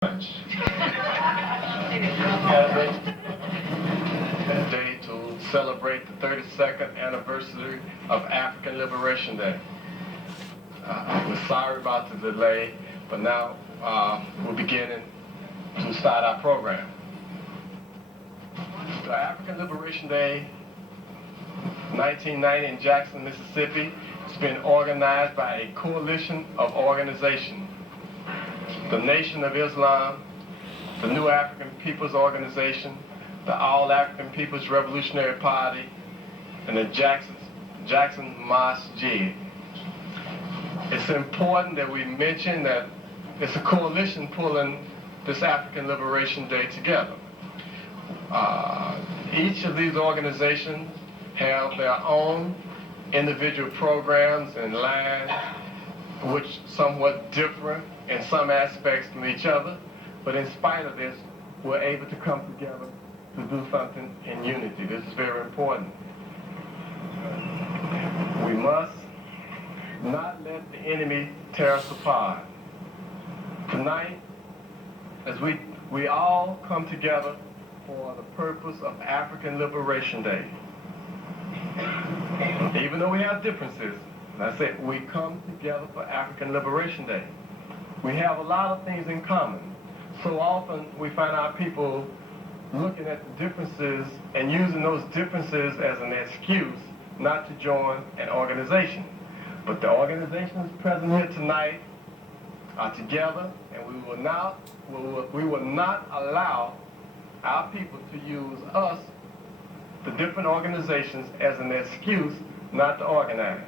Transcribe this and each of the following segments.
That day to celebrate the 32nd anniversary of African Liberation Day. We're sorry about the delay, but now we're beginning to start our program. The African Liberation Day 1990 in Jackson, Mississippi, has been organized by a coalition of organizations. The Nation of Islam, the New African People's Organization, the All African People's Revolutionary Party, and the Jackson Masjid. It's important that we mention that it's a coalition pulling this African Liberation Day together. Each of these organizations have their own individual programs and lines, which somewhat differ in some aspects from each other, but in spite of this, we're able to come together to do something in unity. This is very important. We must not let the enemy tear us apart. Tonight, as we all come together for the purpose of African Liberation Day. Even though we have differences, and I said we come together for African Liberation Day. We have a lot of things in common. So often we find our people looking at the differences and using those differences as an excuse not to join an organization. But the organizations present here tonight are together, and we will not allow our people to use us, the different organizations, as an excuse not to organize.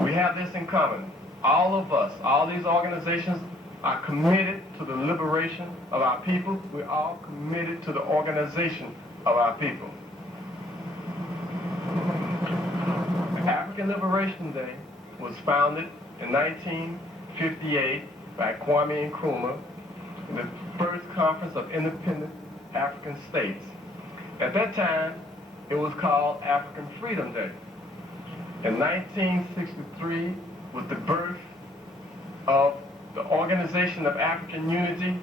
We have this in common. All of us, all these organizations are committed to the liberation of our people. We're all committed to the organization of our people. African Liberation Day was founded in 1958 by Kwame Nkrumah in the first conference of independent African states. At that time, it was called African Freedom Day. In 1963 was the birth of the Organization of African Unity.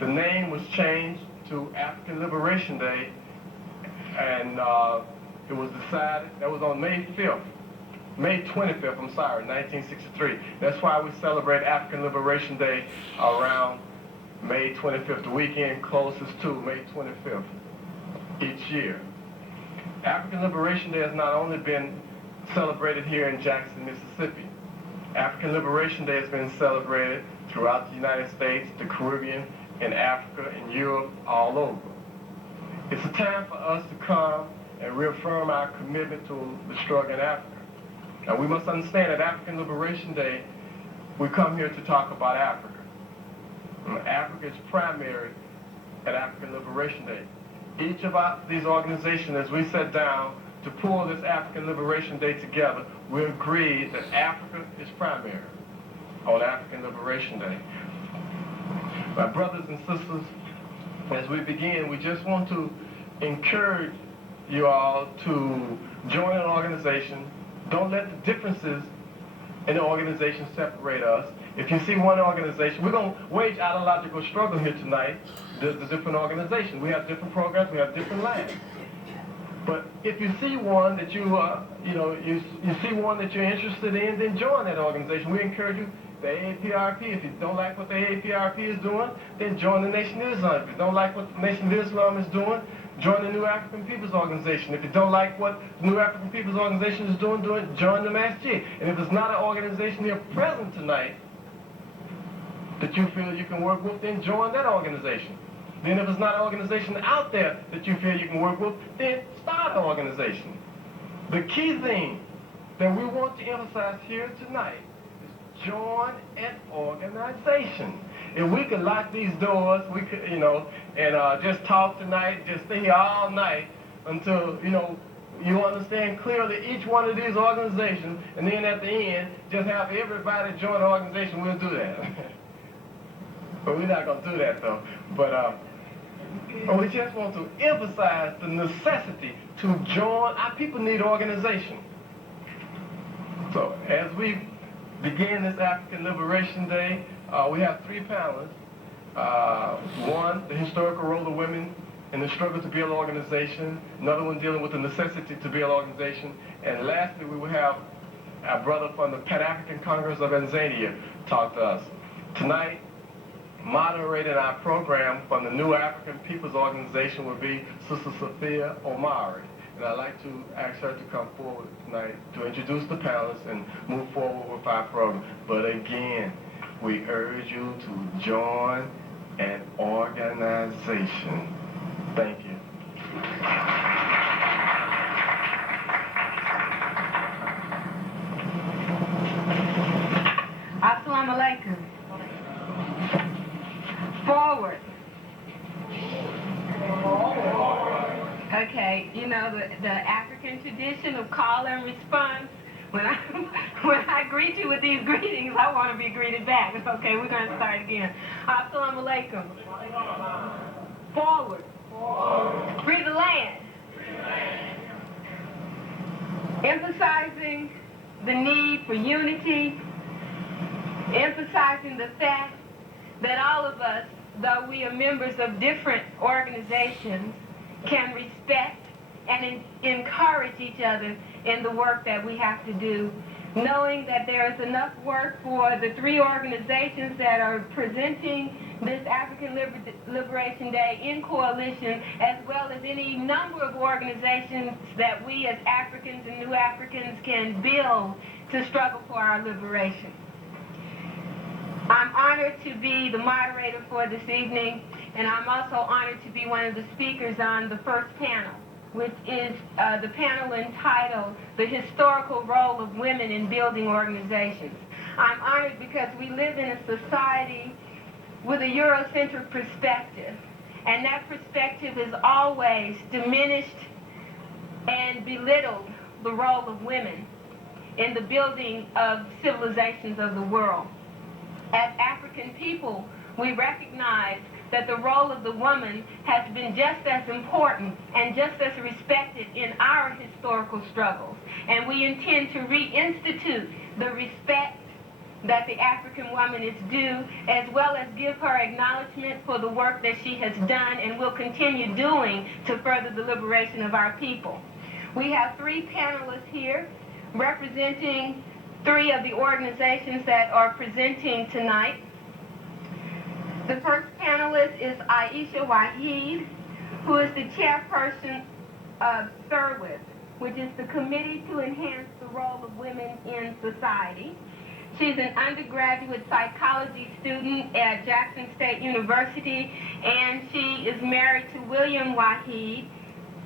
The name was changed to African Liberation Day, and it was decided, that was on May 25th, 1963. That's why we celebrate African Liberation Day around May 25th, the weekend closest to May 25th each year. African Liberation Day has not only been celebrated here in Jackson, Mississippi. African Liberation Day has been celebrated throughout the United States, the Caribbean, in Africa, in Europe, all over. It's a time for us to come and reaffirm our commitment to the struggle in Africa. Now we must understand that African Liberation Day, we come here to talk about Africa. Africa is primary at African Liberation Day. Each of these organizations, as we sat down to pull this African Liberation Day together, we agreed that Africa is primary on African Liberation Day. My brothers and sisters, as we begin, we just want to encourage you all to join an organization. Don't let the differences in the organization separate us. If you see one organization, we're going to wage ideological struggle here tonight. There's the different organizations. We have different programs. We have different lines. But if you see one that you see one that you're interested in, then join that organization. We encourage you, the AAPRP. If you don't like what the AAPRP is doing, then join the Nation of Islam. If you don't like what the Nation of Islam is doing, join the New African People's Organization. If you don't like what the New African People's Organization is doing, join the Masjid. And if there's not an organization here present tonight that you feel you can work with, then join that organization. Then if there's not an organization out there that you feel you can work with, then start an organization. The key thing that we want to emphasize here tonight is join an organization. If we could lock these doors, we could, and just talk tonight, just stay here all night until, you understand clearly each one of these organizations, and then at the end, just have everybody join the organization, we'll do that. But we're not going to do that, though. But we just want to emphasize the necessity to join. Our people need organization. So as we begin this African Liberation Day, We have three panelists. One, the historical role of women in the struggle to build an organization. Another one dealing with the necessity to build an organization. And lastly, we will have our brother from the Pan-African Congress of Tanzania talk to us. Tonight, moderating our program from the New African People's Organization will be Sister Sophia Omari. And I'd like to ask her to come forward tonight to introduce the panelists and move forward with our program. But again, we urge you to join an organization. Thank you. Assalamu alaikum. Forward. Okay, you know the African tradition of call and response. When I greet you with these greetings, I want to be greeted back. Okay, we're going to start again. Assalamu alaikum. Forward. Free the land. Emphasizing the need for unity, emphasizing the fact that all of us, though we are members of different organizations, can respect and encourage each other in the work that we have to do, knowing that there is enough work for the three organizations that are presenting this African Liberation Day in coalition, as well as any number of organizations that we as Africans and New Africans can build to struggle for our liberation. I'm honored to be the moderator for this evening, and I'm also honored to be one of the speakers on the first panel, which is the panel entitled The Historical Role of Women in Building Organizations. I'm honored because we live in a society with a Eurocentric perspective, and that perspective has always diminished and belittled the role of women in the building of civilizations of the world. As African people, we recognize that the role of the woman has been just as important and just as respected in our historical struggles. And we intend to reinstitute the respect that the African woman is due, as well as give her acknowledgement for the work that she has done and will continue doing to further the liberation of our people. We have three panelists here representing three of the organizations that are presenting tonight. The first panelist is Aisha Waheed, who is the chairperson of SERWIS, which is the Committee to Enhance the Role of Women in Society. She's an undergraduate psychology student at Jackson State University, and she is married to William Waheed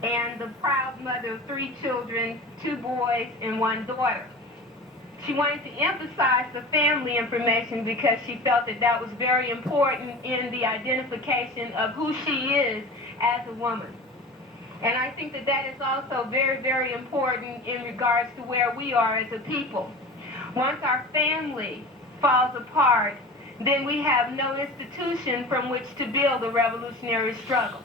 and the proud mother of three children, 2 boys and 1 daughter. She wanted to emphasize the family information because she felt that that was very important in the identification of who she is as a woman. And I think that that is also very, very important in regards to where we are as a people. Once our family falls apart, then we have no institution from which to build a revolutionary struggle.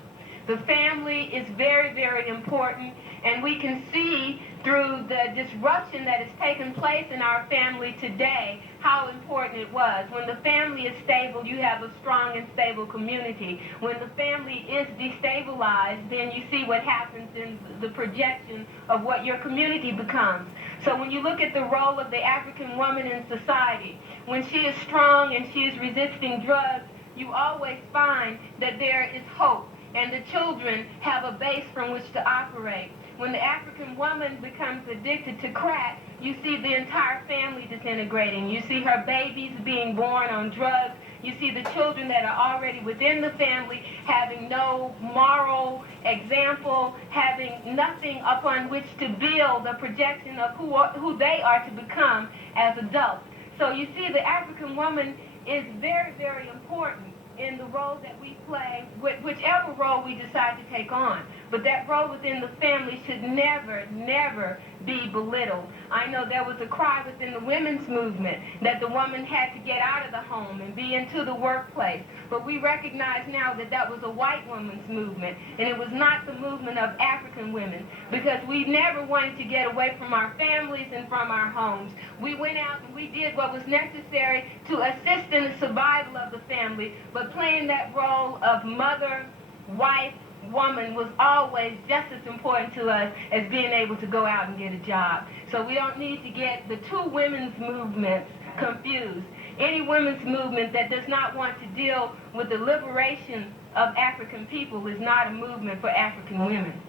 The family is very, very important, and we can see through the disruption that has taken place in our family today how important it was. When the family is stable, you have a strong and stable community. When the family is destabilized, then you see what happens in the projection of what your community becomes. So when you look at the role of the African woman in society, when she is strong and she is resisting drugs, you always find that there is hope, and the children have a base from which to operate. When the African woman becomes addicted to crack, you see the entire family disintegrating. You see her babies being born on drugs. You see the children that are already within the family having no moral example, having nothing upon which to build a projection of who they are to become as adults. So you see the African woman is very, very important in the role that we play, whichever role we decide to take on. But that role within the family should never, never be belittled. I know there was a cry within the women's movement that the woman had to get out of the home and be into the workplace. But we recognize now that that was a white woman's movement, and it was not the movement of African women, because we never wanted to get away from our families and from our homes. We went out and we did what was necessary to assist in the survival of the family, but playing that role of mother, wife, woman was always just as important to us as being able to go out and get a job. So we don't need to get the two women's movements confused. Any women's movement that does not want to deal with the liberation of African people is not a movement for African women.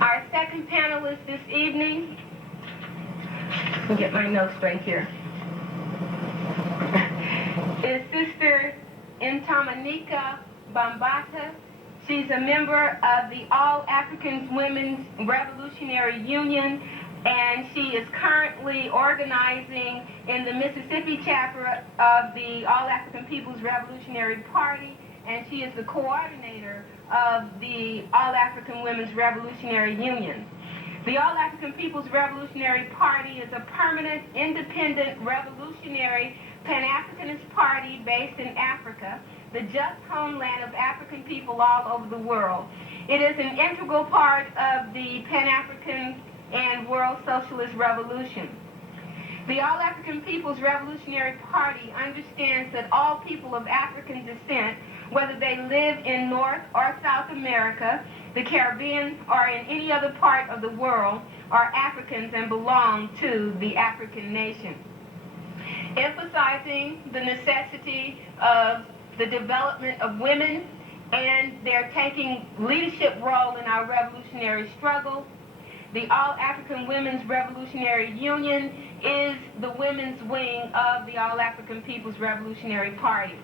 Our second panelist this evening, let me get my notes straight here, is Sister Intamanika Bambata. She's a member of the All African Women's Revolutionary Union, and she is currently organizing in the Mississippi chapter of the All African People's Revolutionary Party, and she is the coordinator of the All African Women's Revolutionary Union. The All African People's Revolutionary Party is a permanent, independent, revolutionary Pan-Africanist party based in Africa, the just homeland of African people all over the world. It is an integral part of the Pan-African and World Socialist Revolution. The All African People's Revolutionary Party understands that all people of African descent, whether they live in North or South America, the Caribbean, or in any other part of the world, are Africans and belong to the African nation. Emphasizing the necessity of the development of women and their taking leadership role in our revolutionary struggle, the All African Women's Revolutionary Union is the women's wing of the All African People's Revolutionary Party.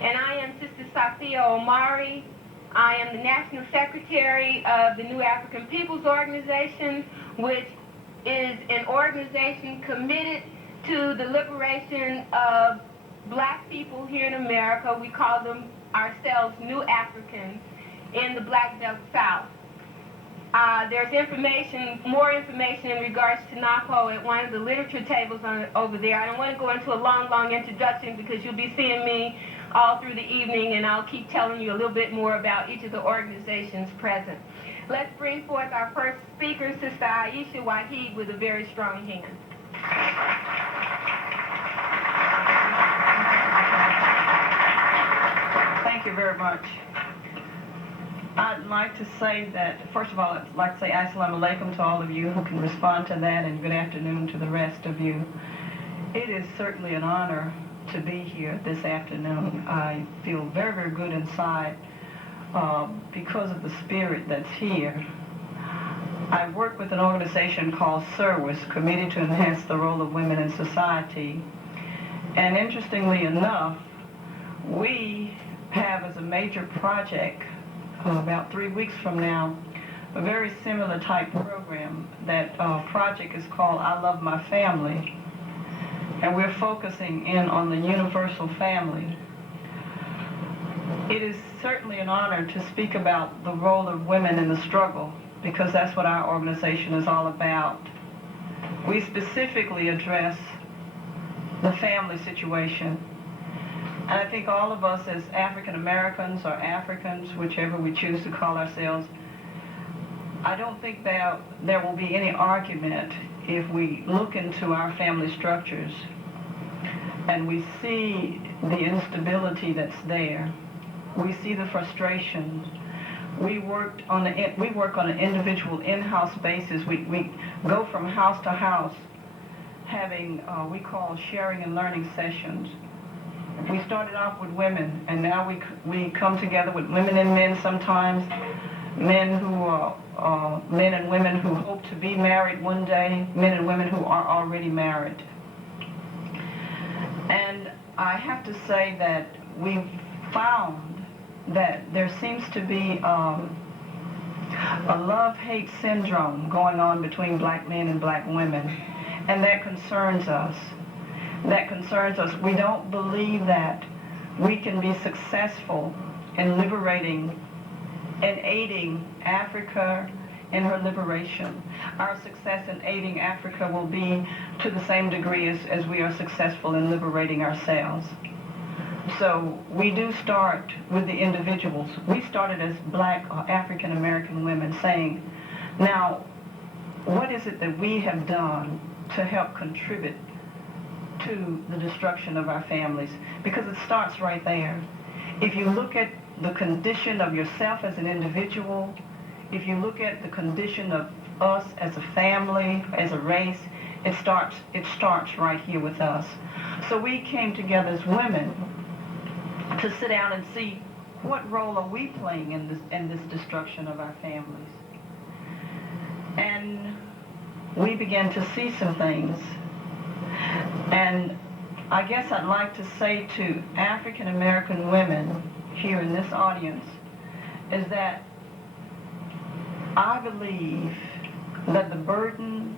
And I am Sister Safia Omari. I am the National Secretary of the New African Peoples Organization, which is an organization committed to the liberation of black people here in America. We call them ourselves New Africans in the Black Belt South. There's more information in regards to NAPO at one of the literature tables over there. I don't want to go into a long introduction because you'll be seeing me all through the evening, and I'll keep telling you a little bit more about each of the organizations present. Let's bring forth our first speaker, Sister Aisha Wahid, with a very strong hand. Thank you very much. I'd like to say that, first of all, I'd like to say assalamu alaikum to all of you who can respond to that, and good afternoon to the rest of you. It is certainly an honor to be here this afternoon. I feel very good inside because of the spirit that's here. I work with an organization called SERWIS, Committee to Enhance the Role of Women in Society. And interestingly enough, we have as a major project about 3 weeks from now a very similar type program. That project is called I Love My Family, and we're focusing in on the universal family. It is certainly an honor to speak about the role of women in the struggle, because that's what our organization is all about. We specifically address the family situation. And I think all of us as African Americans or Africans, whichever we choose to call ourselves, I don't think there will be any argument if we look into our family structures and we see the instability that's there. We see the frustration. We work on an individual in-house basis. We go from house to house having we call sharing and learning sessions. We started off with women, and now we come together with women and men sometimes, men and women who hope to be married one day, men and women who are already married. And I have to say that we've found that there seems to be a love-hate syndrome going on between black men and black women, and that concerns us. That concerns us. We don't believe that we can be successful in liberating and aiding Africa in her liberation. Our success in aiding Africa will be to the same degree as we are successful in liberating ourselves. So we do start with the individuals. We started as Black or African American women saying, now, what is it that we have done to help contribute to the destruction of our families? Because it starts right there. If you look at the condition of yourself as an individual, if you look at the condition of us as a family, as a race, it starts right here with us. So we came together as women to sit down and see what role are we playing in this destruction of our families. And we began to see some things. And I guess I'd like to say to African American women here in this audience is that I believe that the burden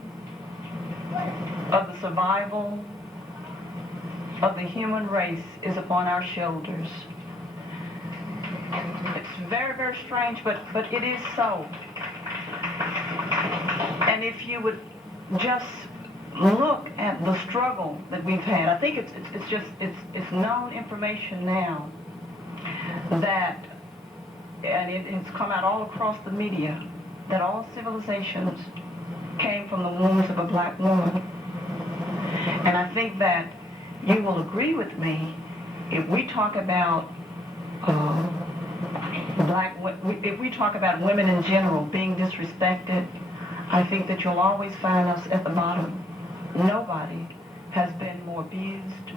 of the survival of the human race is upon our shoulders. It's very, very strange, but it is so. And if you would just look at the struggle that we've had, I think it's known information now that, and it's come out all across the media, that all civilizations came from the wombs of a Black woman. And I think that you will agree with me if we talk about if we talk about women in general being disrespected. I think that you'll always find us at the bottom. Nobody has been more abused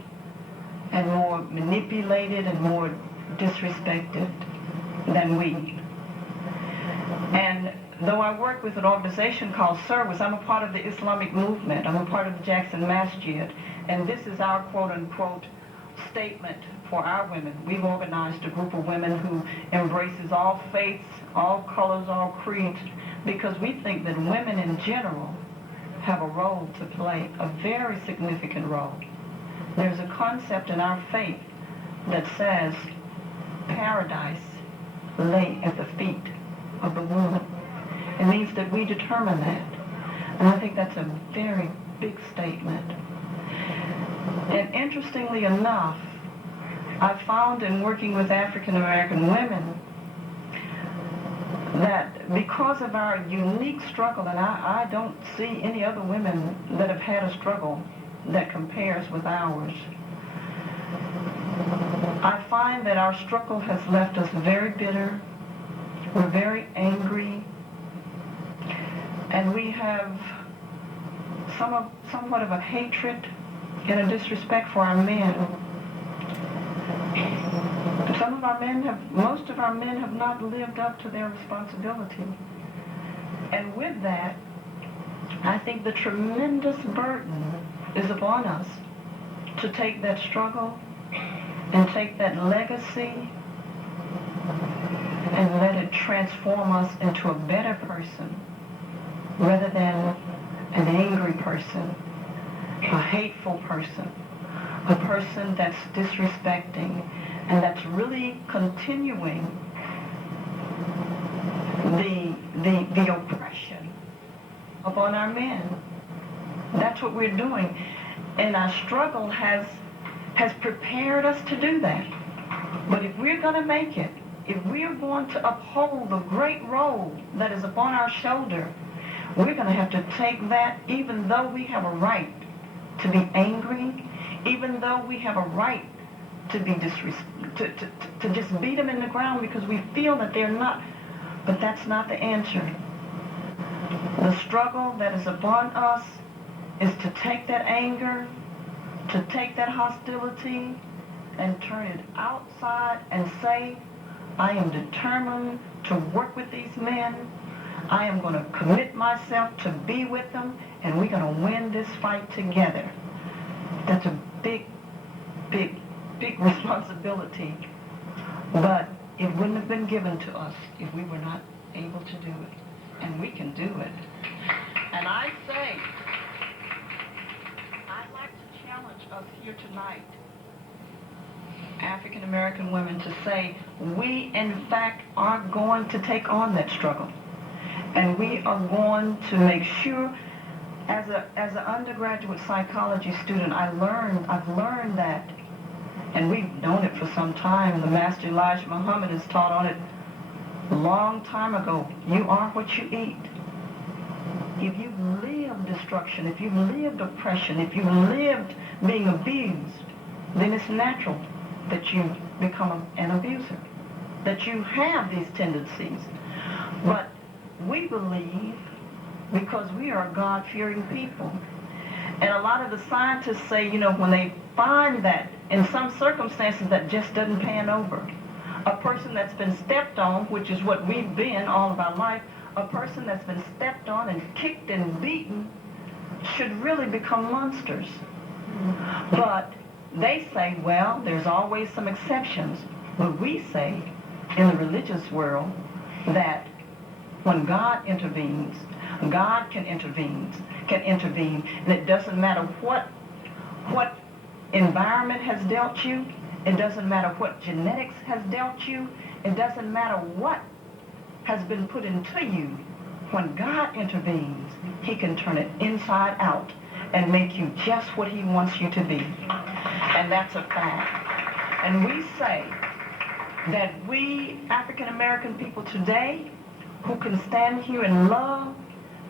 and more manipulated and more disrespected than we. And though I work with an organization called Service, I'm a part of the Islamic movement. I'm a part of the Jackson Masjid. And this is our quote-unquote statement for our women. We've organized a group of women who embraces all faiths, all colors, all creeds, because we think that women in general have a role to play, a very significant role. There's a concept in our faith that says paradise lay at the feet of the woman. It means that we determine that. And I think that's a very big statement. And interestingly enough, I found in working with African American women that because of our unique struggle, and I don't see any other women that have had a struggle that compares with ours, I find that our struggle has left us very bitter, we're very angry, and we have somewhat of a hatred and a disrespect for our men. Most of our men have not lived up to their responsibility. And with that, I think the tremendous burden is upon us to take that struggle and take that legacy and let it transform us into a better person rather than an angry person, a hateful person, a person that's disrespecting and that's really continuing the oppression upon our men. That's what we're doing. And our struggle has prepared us to do that. But if we're going to make it, if we're going to uphold the great role that is upon our shoulder, we're going to have to take that, even though we have a right to be angry, even though we have a right to be to just beat them in the ground because we feel that they're not. But that's not the answer. The struggle that is upon us is to take that anger, to take that hostility, and turn it outside and say, I am determined to work with these men. I am going to commit myself to be with them, and we're going to win this fight together. That's a big, big, big responsibility, but it wouldn't have been given to us if we were not able to do it, and we can do it. And I say, I'd like to challenge us here tonight African American women to say, we in fact are going to take on that struggle. And we are going to make sure, as an undergraduate psychology student, I've learned that, and we've known it for some time. The Master Elijah Muhammad has taught on it a long time ago. You are what you eat. If you've lived destruction, if you've lived oppression, if you've lived being abused, then it's natural that you become an abuser, that you have these tendencies. But we believe, because we are God-fearing people, and a lot of the scientists say, you know, when they find that in some circumstances that just doesn't pan over, a person that's been stepped on, which is what we've been all of our life, a person that's been stepped on and kicked and beaten should really become monsters. But they say, well, there's always some exceptions. But we say in the religious world that when God intervenes, God can intervene, and it doesn't matter what environment has dealt you, it doesn't matter what genetics has dealt you, it doesn't matter what has been put into you. When God intervenes, he can turn it inside out and make you just what he wants you to be. And that's a fact. And we say that we African American people today, who can stand here and love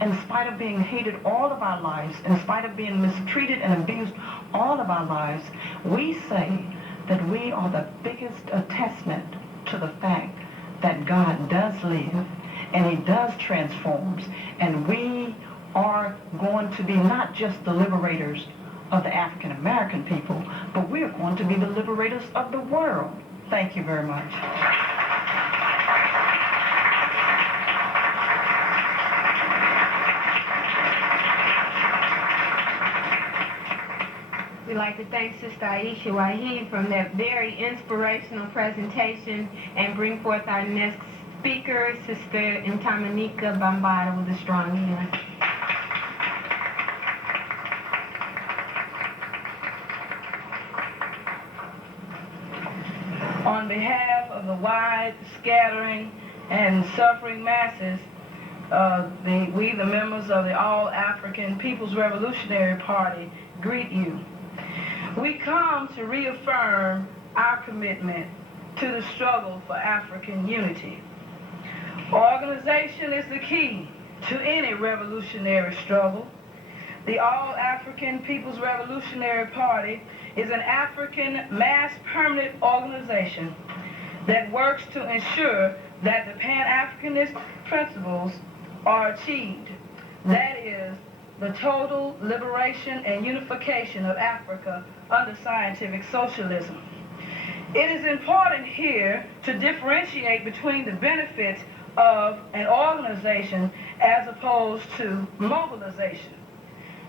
in spite of being hated all of our lives, in spite of being mistreated and abused all of our lives, we say that we are the biggest attestment to the fact that God does live and he does transform, and we are going to be not just the liberators of the African American people, but we are going to be the liberators of the world. Thank you very much. We'd like to thank Sister Aisha Waheed for that very inspirational presentation and bring forth our next speaker, Sister Intamanika Bambada, with a strong healing. On behalf of the wide scattering and suffering masses, we, the members of the All-African People's Revolutionary Party, greet you. We come to reaffirm our commitment to the struggle for African unity. Organization is the key to any revolutionary struggle. The All-African People's Revolutionary Party is an African mass permanent organization that works to ensure that the Pan-Africanist principles are achieved. That is, the total liberation and unification of Africa under scientific socialism. It is important here to differentiate between the benefits of an organization as opposed to mobilization.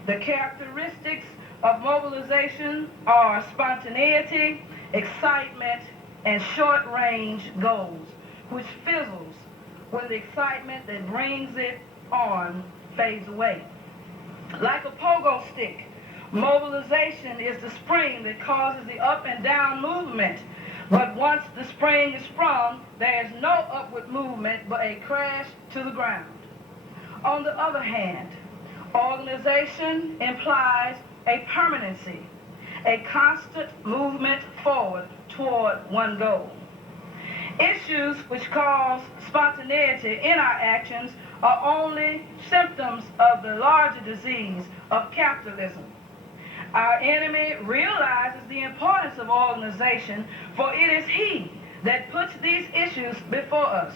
The characteristics of mobilization are spontaneity, excitement, and short-range goals, which fizzles when the excitement that brings it on fades away. Like a pogo stick, mobilization is the spring that causes the up and down movement. But once the spring is sprung, there is no upward movement but a crash to the ground. On the other hand, organization implies a permanency, a constant movement forward toward one goal. Issues which cause spontaneity in our actions are only symptoms of the larger disease of capitalism. Our enemy realizes the importance of organization, for it is he that puts these issues before us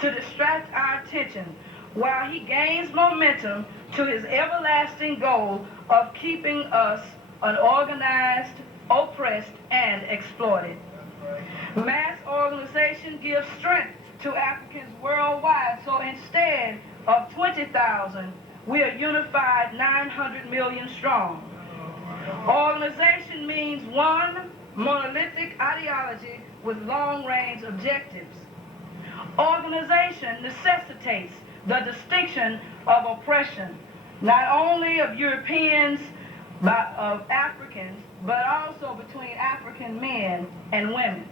to distract our attention while he gains momentum to his everlasting goal of keeping us unorganized, oppressed, and exploited. Mass organization gives strength to Africans worldwide, so instead of 20,000, we are unified 900 million strong. Organization means one monolithic ideology with long-range objectives. Organization necessitates the distinction of oppression, not only of Europeans, of Africans, but also between African men and women.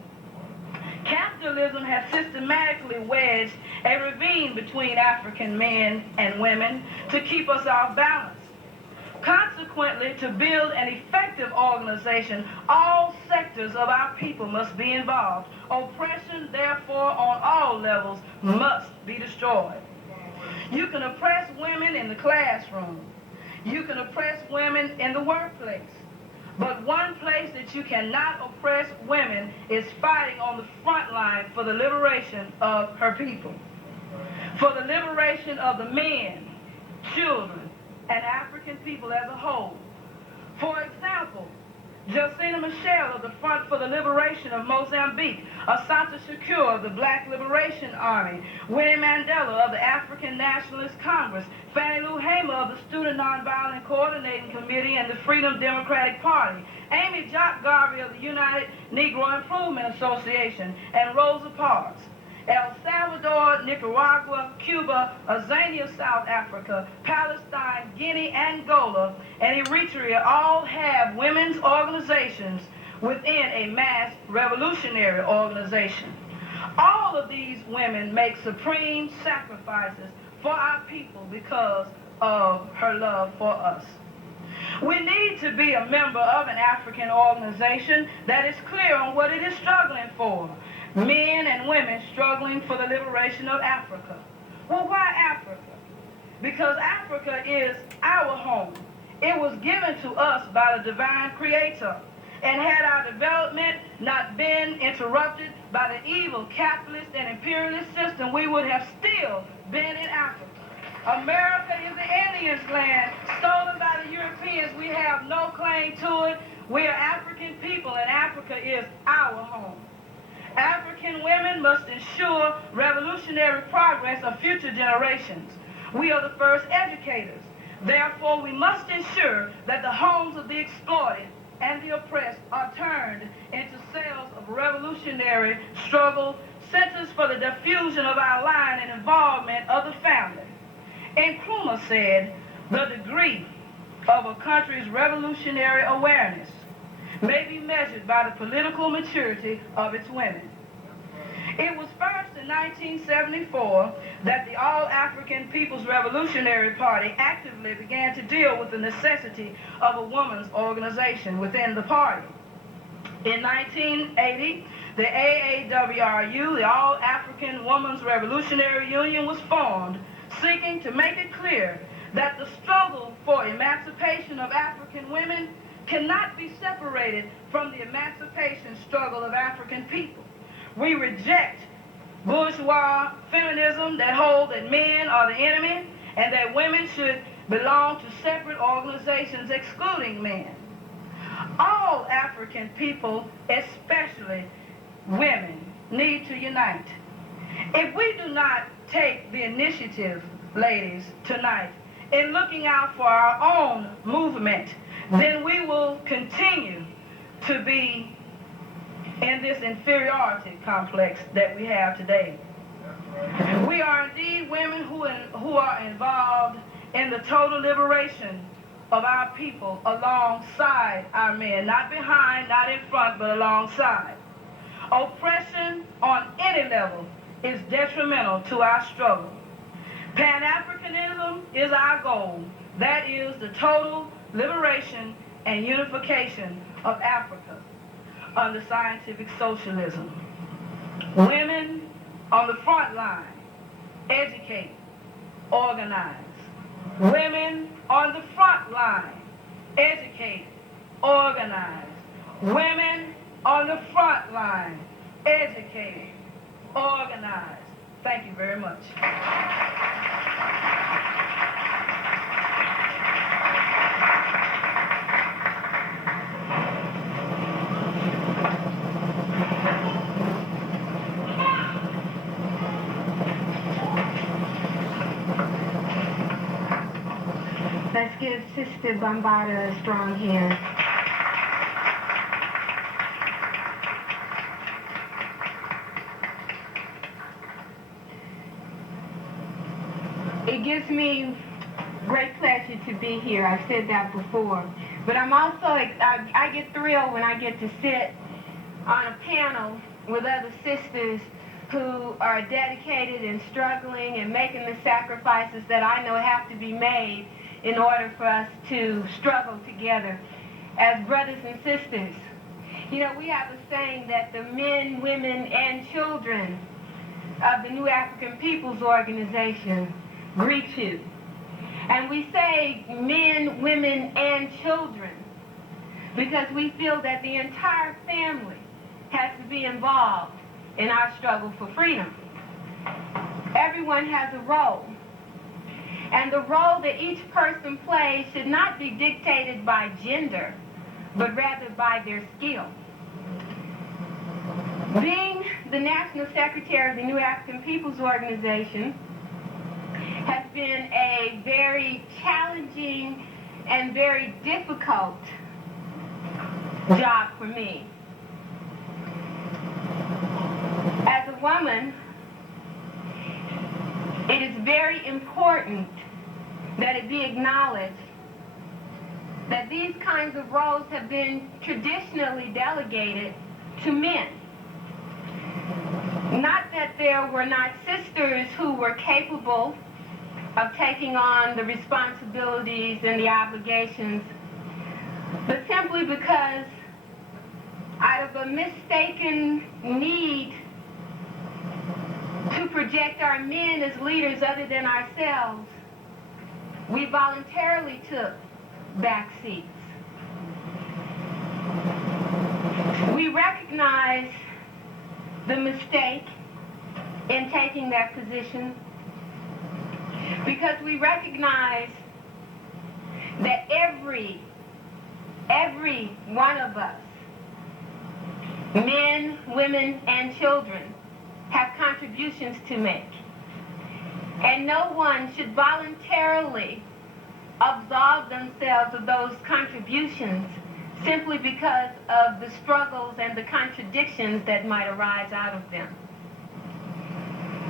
Capitalism has systematically wedged a ravine between African men and women to keep us off balance. Consequently, to build an effective organization, all sectors of our people must be involved. Oppression, therefore, on all levels must be destroyed. You can oppress women in the classroom. You can oppress women in the workplace. But one place that you cannot oppress women is fighting on the front line for the liberation of her people, for the liberation of the men, children, and African people as a whole. For example, Josina Michel of the Front for the Liberation of Mozambique, Asante Shakur of the Black Liberation Army, Winnie Mandela of the African Nationalist Congress, Fannie Lou Hamer of the Student Nonviolent Coordinating Committee and the Freedom Democratic Party, Amy Jock Garvey of the United Negro Improvement Association, and Rosa Parks. El Salvador, Nicaragua, Cuba, Azania, South Africa, Palestine, Guinea, Angola, and Eritrea all have women's organizations within a mass revolutionary organization. All of these women make supreme sacrifices for our people because of her love for us. We need to be a member of an African organization that is clear on what it is struggling for. Men and women struggling for the liberation of Africa. Well, why Africa? Because Africa is our home. It was given to us by the divine creator. And had our development not been interrupted by the evil capitalist and imperialist system, we would have still been in Africa. America is the Indians' land, stolen by the Europeans. We have no claim to it. We are African people, and Africa is our home. African women must ensure revolutionary progress of future generations. We are the first educators. Therefore, we must ensure that the homes of the exploited and the oppressed are turned into cells of revolutionary struggle, centers for the diffusion of our line and involvement of the family. Nkrumah said, the degree of a country's revolutionary awareness may be measured by the political maturity of its women. It was first in 1974 that the All-African People's Revolutionary Party actively began to deal with the necessity of a woman's organization within the party. In 1980, the AAWRU, the All-African Women's Revolutionary Union, was formed, seeking to make it clear that the struggle for emancipation of African women cannot be separated from the emancipation struggle of African people. We reject bourgeois feminism that hold that men are the enemy and that women should belong to separate organizations excluding men. All African people, especially women, need to unite. If we do not take the initiative, ladies, tonight, in looking out for our own movement, then we will continue to be in this inferiority complex that we have today. We are indeed women who are involved in the total liberation of our people alongside our men, not behind, not in front, but alongside. Oppression on any level is detrimental to our struggle. Pan-Africanism is our goal. That is the total liberation and unification of Africa under scientific socialism. Women on the front line, educate, organize. Women on the front line, educate, organize. Women on the front line, educate, organize. Thank you very much. Let's give Sister Bambata a strong hand. It gives me great pleasure to be here. I've said that before. But I'm also, I get thrilled when I get to sit on a panel with other sisters who are dedicated and struggling and making the sacrifices that I know have to be made in order for us to struggle together as brothers and sisters. You know, we have a saying that the men, women, and children of the New African Peoples Organization greet you. And we say men, women, and children because we feel that the entire family has to be involved in our struggle for freedom. Everyone has a role. And the role that each person plays should not be dictated by gender, but rather by their skill. Being the National Secretary of the New African Peoples Organization has been a very challenging and very difficult job for me. As a woman, it is very important that it be acknowledged that these kinds of roles have been traditionally delegated to men. Not that there were not sisters who were capable of taking on the responsibilities and the obligations, but simply because out of a mistaken need to project our men as leaders other than ourselves, we voluntarily took back seats. We recognize the mistake in taking that position because we recognize that every one of us, men, women, and children, have contributions to make. And no one should voluntarily absolve themselves of those contributions simply because of the struggles and the contradictions that might arise out of them.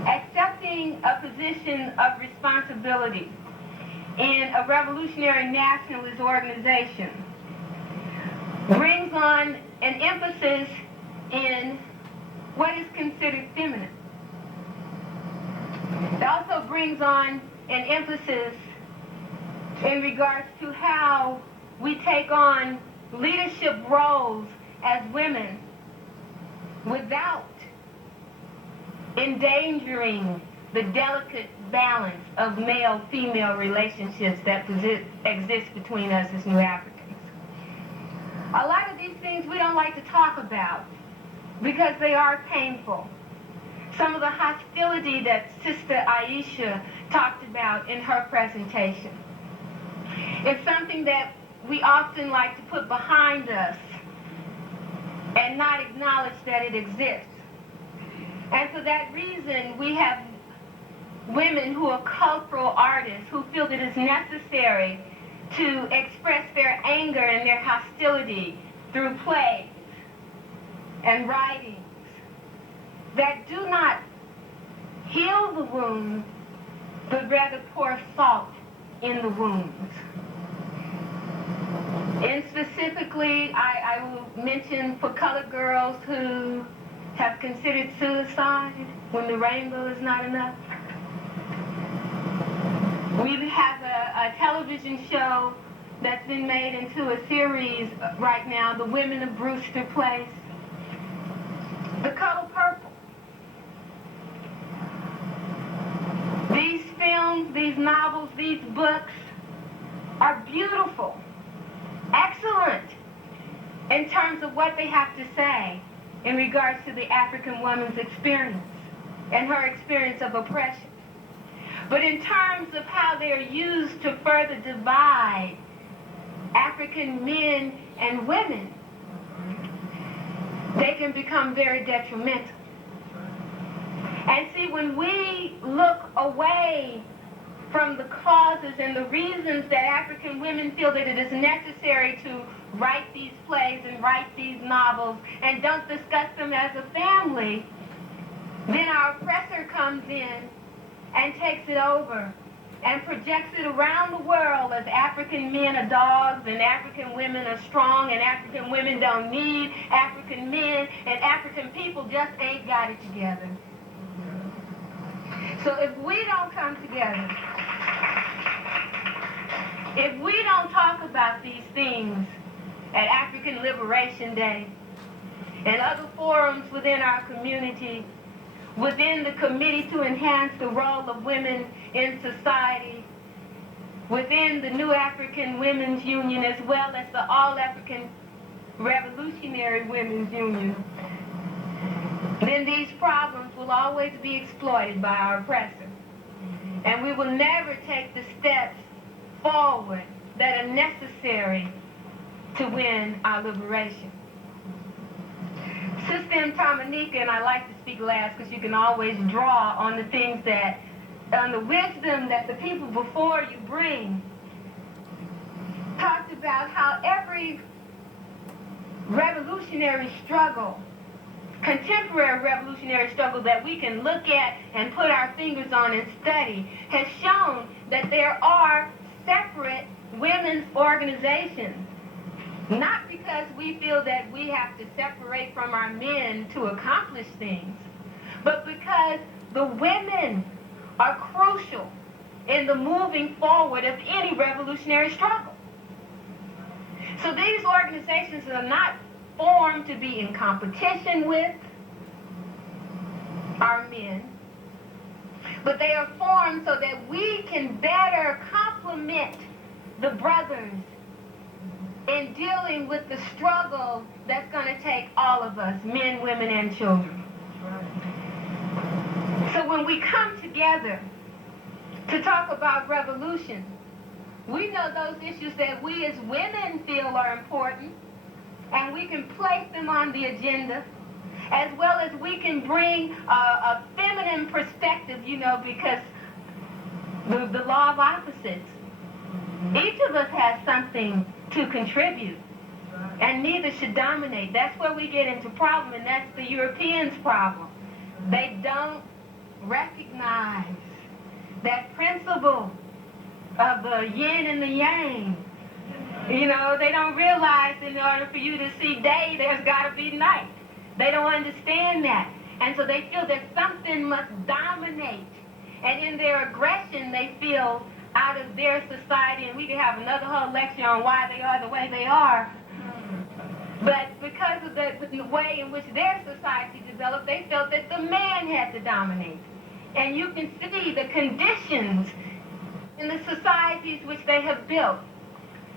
Accepting a position of responsibility in a revolutionary nationalist organization brings on an emphasis in what is considered feminine. It also brings on an emphasis in regards to how we take on leadership roles as women without endangering the delicate balance of male-female relationships that exist between us as New Africans. A lot of these things we don't like to talk about because they are painful. Some of the hostility that Sister Aisha talked about in her presentation is something that we often like to put behind us and not acknowledge that it exists. And for that reason, we have women who are cultural artists who feel that it's necessary to express their anger and their hostility through plays and writings that do not heal the wound, but rather pour salt in the wounds. And specifically, I will mention for colored girls who have considered suicide when the rainbow is not enough. We have a television show that's been made into a series right now, The Women of Brewster Place. The Color Purple. These films, these novels, these books are beautiful, excellent in terms of what they have to say in regards to the African woman's experience and her experience of oppression. But in terms of how they're used to further divide African men and women, they can become very detrimental. And see, when we look away from the causes and the reasons that African women feel that it is necessary to write these plays and write these novels and don't discuss them as a family, then our oppressor comes in and takes it over and projects it around the world as African men are dogs and African women are strong and African women don't need African men and African people just ain't got it together. So if we don't come together, if we don't talk about these things at African Liberation Day and other forums within our community, within the Committee to Enhance the Role of Women in Society, within the New African Women's Union, as well as the All-African Revolutionary Women's Union, then these problems will always be exploited by our oppressors. And we will never take the steps forward that are necessary to win our liberation. Sister Tamanika, and I like to speak last because you can always draw on the things that, on the wisdom that the people before you bring, talked about how every revolutionary struggle, contemporary revolutionary struggle that we can look at and put our fingers on and study, has shown that there are separate women's organizations. Not because we feel that we have to separate from our men to accomplish things, but because the women are crucial in the moving forward of any revolutionary struggle. So these organizations are not formed to be in competition with our men, but they are formed so that we can better complement the brothers in dealing with the struggle that's going to take all of us, men, women, and children. So when we come together to talk about revolution, we know those issues that we as women feel are important, and we can place them on the agenda, as well as we can bring a feminine perspective, you know, because the law of opposites. Each of us has something to contribute, and neither should dominate. That's where we get into problem, and that's the Europeans' problem. They don't recognize that principle of the yin and the yang. You know, they don't realize in order for you to see day, there's got to be night. They don't understand that. And so they feel that something must dominate. And in their aggression, they feel out of their society, and we could have another whole lecture on why they are the way they are. But because of the way in which their society developed, they felt that the man had to dominate. And you can see the conditions in the societies which they have built.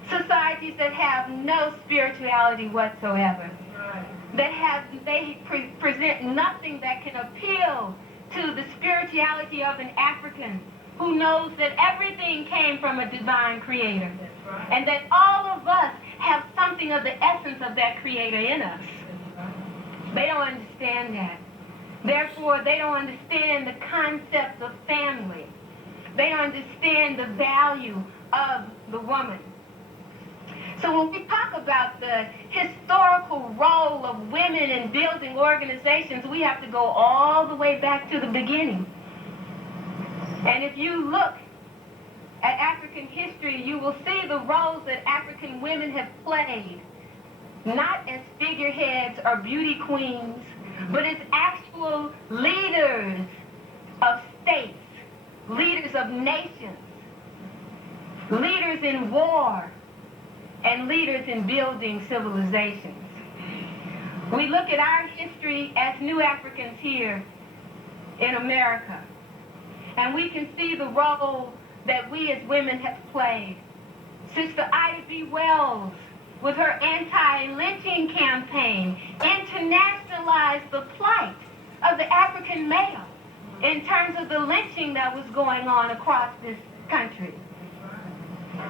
Societies that have no spirituality whatsoever. They present nothing that can appeal to the spirituality of an African who knows that everything came from a divine creator. And that all of us have something of the essence of that creator in us. They don't understand that. Therefore, they don't understand the concept of family. They don't understand the value of the woman. So when we talk about the historical role of women in building organizations, we have to go all the way back to the beginning. And if you look at African history, you will see the roles that African women have played, not as figureheads or beauty queens, but as actual leaders of states, leaders of nations, leaders in war, and leaders in building civilizations. We look at our history as New Africans here in America, and we can see the role that we as women have played. Sister Ida B. Wells, with her anti-lynching campaign, internationalized the plight of the African male in terms of the lynching that was going on across this country.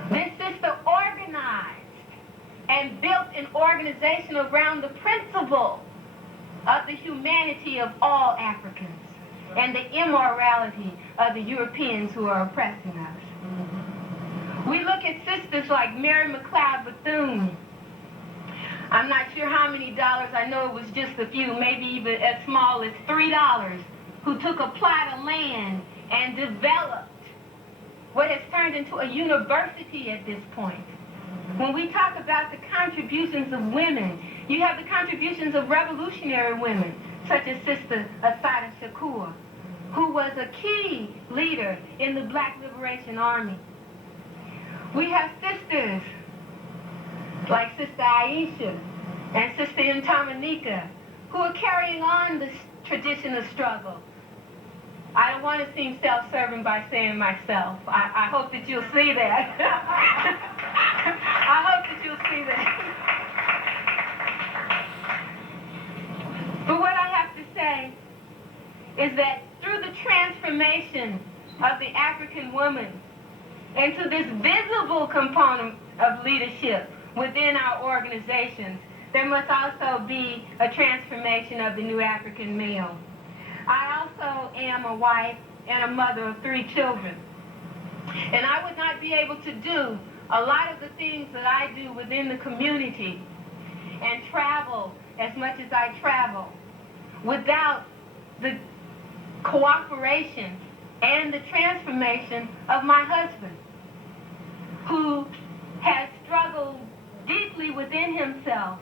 This sister organized and built an organization around the principle of the humanity of all Africans and the immorality of the Europeans who are oppressing us. We look at sisters like Mary McLeod Bethune. I'm not sure how many dollars, I know it was just a few, maybe even as small as $3, who took a plot of land and developed what has turned into a university at this point. When we talk about the contributions of women, you have the contributions of revolutionary women, such as Sister Assata Shakur, who was a key leader in the Black Liberation Army. We have sisters like Sister Aisha and Sister Intamanika, who are carrying on this tradition of struggle. I don't want to seem self-serving by saying myself. I hope that you'll see that. I hope that you'll see that. But what I have to say is that through the transformation of the African woman into this visible component of leadership within our organizations, there must also be a transformation of the new African male. I also am a wife and a mother of 3 children. And I would not be able to do a lot of the things that I do within the community and travel as much as I travel without the cooperation and the transformation of my husband, who has struggled deeply within himself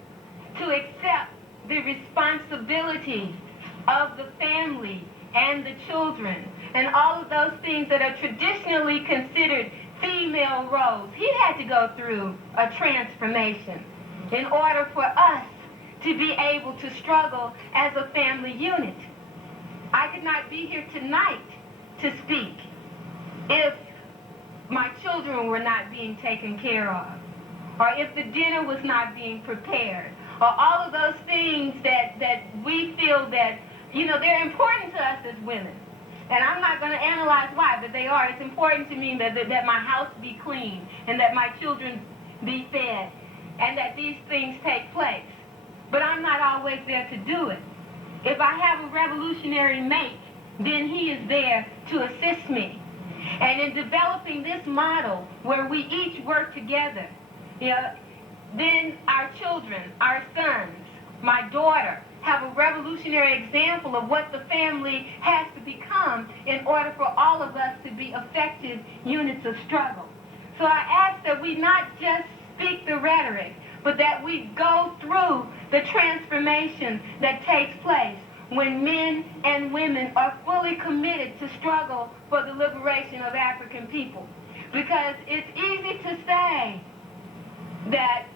to accept the responsibility of the family and the children and all of those things that are traditionally considered female roles. He had to go through a transformation in order for us to be able to struggle as a family unit. I could not be here tonight to speak if my children were not being taken care of, or if the dinner was not being prepared, or all of those things that we feel that, you know, they're important to us as women. And I'm not going to analyze why, but they are. It's important to me that my house be clean and that my children be fed and that these things take place. But I'm not always there to do it. If I have a revolutionary mate, then he is there to assist me. And in developing this model where we each work together, you know, then our children, our sons, my daughter, have a revolutionary example of what the family has to become in order for all of us to be effective units of struggle. So I ask that we not just speak the rhetoric, but that we go through the transformation that takes place when men and women are fully committed to struggle for the liberation of African people. Because it's easy to say that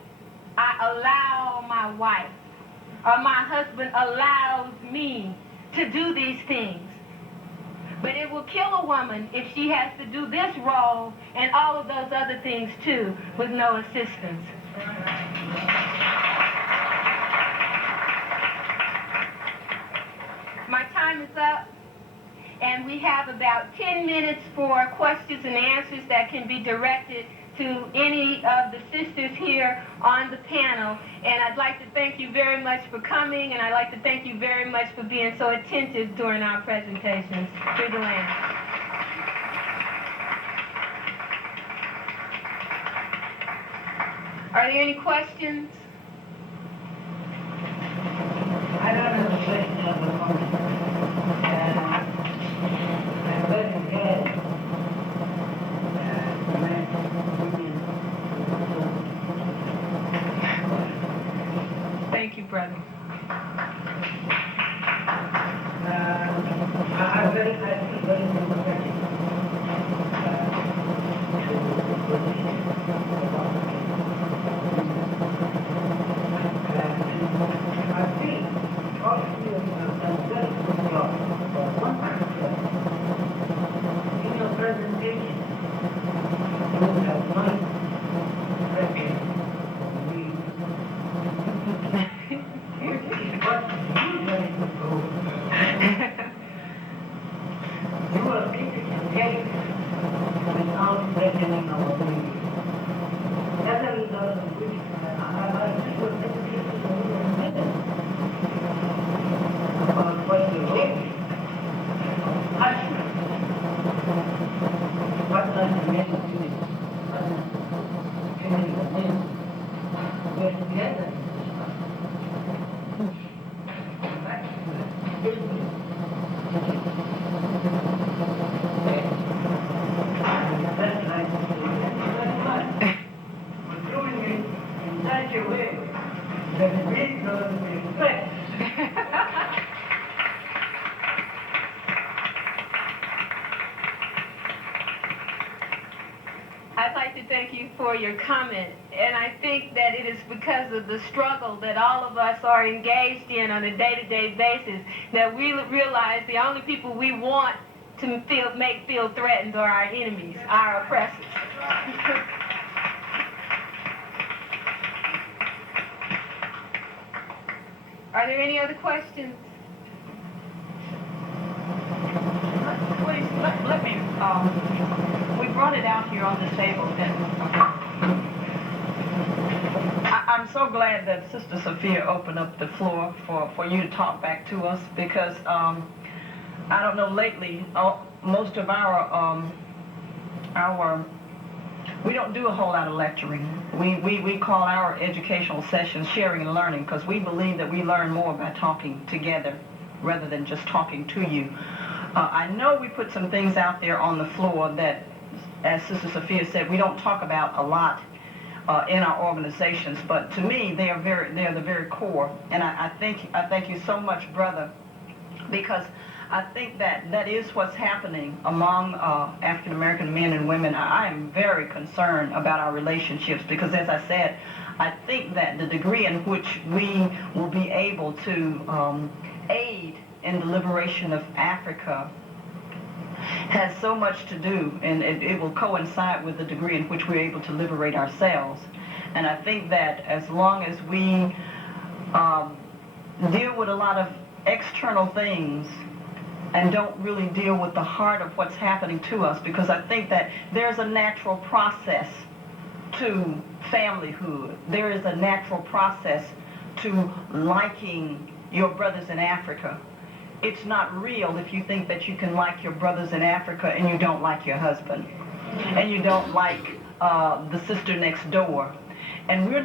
I allow my wife, or my husband allows me to do these things. But it will kill a woman if she has to do this role and all of those other things too with no assistance. My time is up, and we have about 10 minutes for questions and answers that can be directed to any of the sisters here on the panel. And I'd like to thank you very much for coming, and I'd like to thank you very much for being so attentive during our presentations. Through the land. Are there any questions? I don't have a question of the moment. I'm very glad Thank you, brother. I'm very sympathetic I think all of you have done a very good job. But one factor in your presentation, you have not reckoned me. What you let it go. You are being without reckoning our needs. As a result of which, I think we're dedicated to the minute about what you wrote. Passionate. What does the name of you? Killing the name. We're together in this one. In fact, business. your way. The degree doesn't reflect. I'd like to thank you for your comment, and I think that it is because of the struggle that all of us are engaged in on a day-to-day basis that we realize the only people we want to make feel threatened are our enemies, our oppressors. Are there any other questions? Please, let me, we brought it out here on the table, and I'm so glad that Sister Sophia opened up the floor for you to talk back to us, because I don't know, lately, most of our, we don't do a whole lot of lecturing. We call our educational sessions sharing and learning, because we believe that we learn more by talking together rather than just talking to you. I know we put some things out there on the floor that, as Sister Sophia said, we don't talk about a lot in our organizations, but to me, they're the very core. And I thank you so much, brother, because I think that is what's happening among African American men and women. I am very concerned about our relationships, because, as I said, I think that the degree in which we will be able to aid in the liberation of Africa has so much to do, and it will coincide with the degree in which we're able to liberate ourselves. And I think that as long as we deal with a lot of external things and don't really deal with the heart of what's happening to us, because I think that there's a natural process to familyhood. There is a natural process to liking your brothers in Africa. It's not real if you think that you can like your brothers in Africa and you don't like your husband, and you don't like the sister next door. And we're